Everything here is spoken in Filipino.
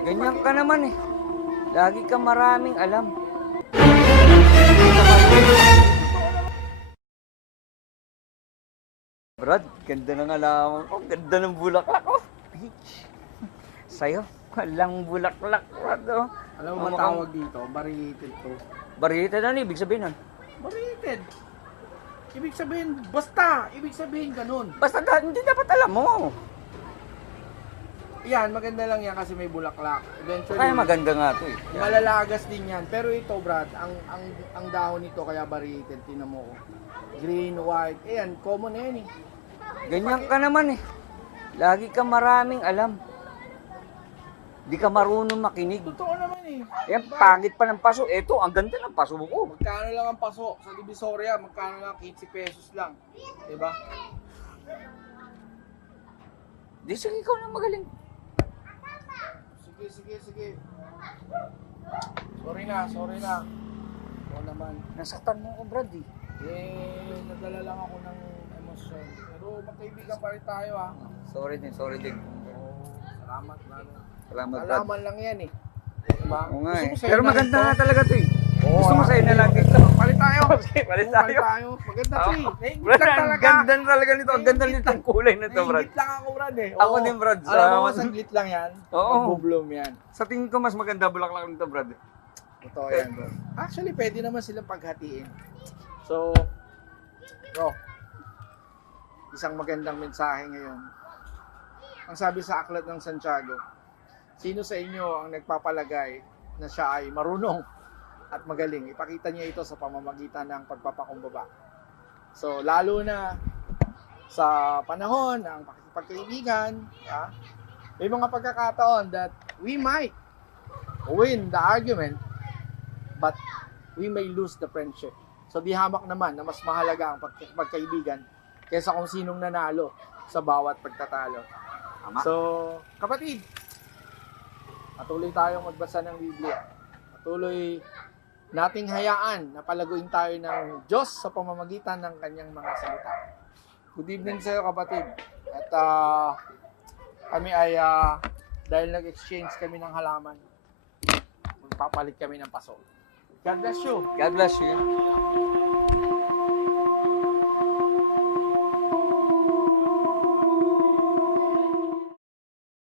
Ganyan ka naman eh. Lagi ka maraming alam. Brad, ganda ng alaman ko. Ganda ng bulaklak ko. Peach. Sa'yo, walang bulaklak, Brad. Oh. Alam mo ba mukhang- tawag dito? Variated to. Barita na ibig sabihin nun. Variated. Ibig sabihin, basta. Ibig sabihin ganun. Basta da- hindi dapat alam mo. Yan, maganda lang yan kasi may bulaklak. Eventually, Kaya maganda nga to eh. malalagas din yan. Pero ito, Brad, ang ang ang dahon nito kaya variated. Tinan mo ko. Green, white. Ayan, common na yan eh. Ganyan ka naman eh. Lagi ka maraming alam. Di ka marunong makinig. Totoo naman eh. Yan, pangit pa ng paso. Eto, ang ganda ng paso ko. Magkano lang ang paso sa Divisoria? Magkano lang 15 pesos lang. Diba? Di sige, ikaw na magaling. Sige, sige, sige. Sorry na, sorry na. Oo naman. Nasaktan mo ko, Brad eh. Eh, nadala lang ako ng emosyon. Pero magkaibigan pa rin tayo ah. Sorry din, sorry din. Oo, salamat, brother. Salamat, Brad. Alaman lang yan eh. Diba? Oo nga eh. Pero maganda nga talaga to eh. Oo, tayo. tayo. Maganda eh. Naingit Brad, lang ang ganda talaga nito. Ang ganda nito ang kulay nito, Brad. Naingit lang ako, Brad eh. Ako Oo. din, Brad. Alam mo, saglit lang yan. Oo. Magbo-bloom yan. Sa tingin ko, mas maganda bulaklak nito, Brad. Totoo yan, bro. Actually, pwede naman silang paghatiin. So, bro, isang magandang mensahe ngayon. Ang sabi sa aklat ng Santiago, sino sa inyo ang nagpapalagay na siya ay marunong at magaling? Ipakita niya ito sa pamamagitan ng pagpapakumbaba. So, lalo na sa panahon ng pakikipagkaibigan, ah, may mga pagkakataon that we might win the argument but we may lose the friendship. So di hamak naman na mas mahalaga ang pag- pagkaibigan kaysa kung sinong nanalo sa bawat pagtatalo. Tama. So, kapatid, patuloy tayong magbasa ng Biblia. Patuloy nating hayaan na palaguin tayo ng Diyos sa pamamagitan ng kanyang mga salita. Good evening sa iyo kapatid. At ah, kami ay ah, dahil nag-exchange kami ng halaman, magpapalit kami ng paso. God bless you. God bless you.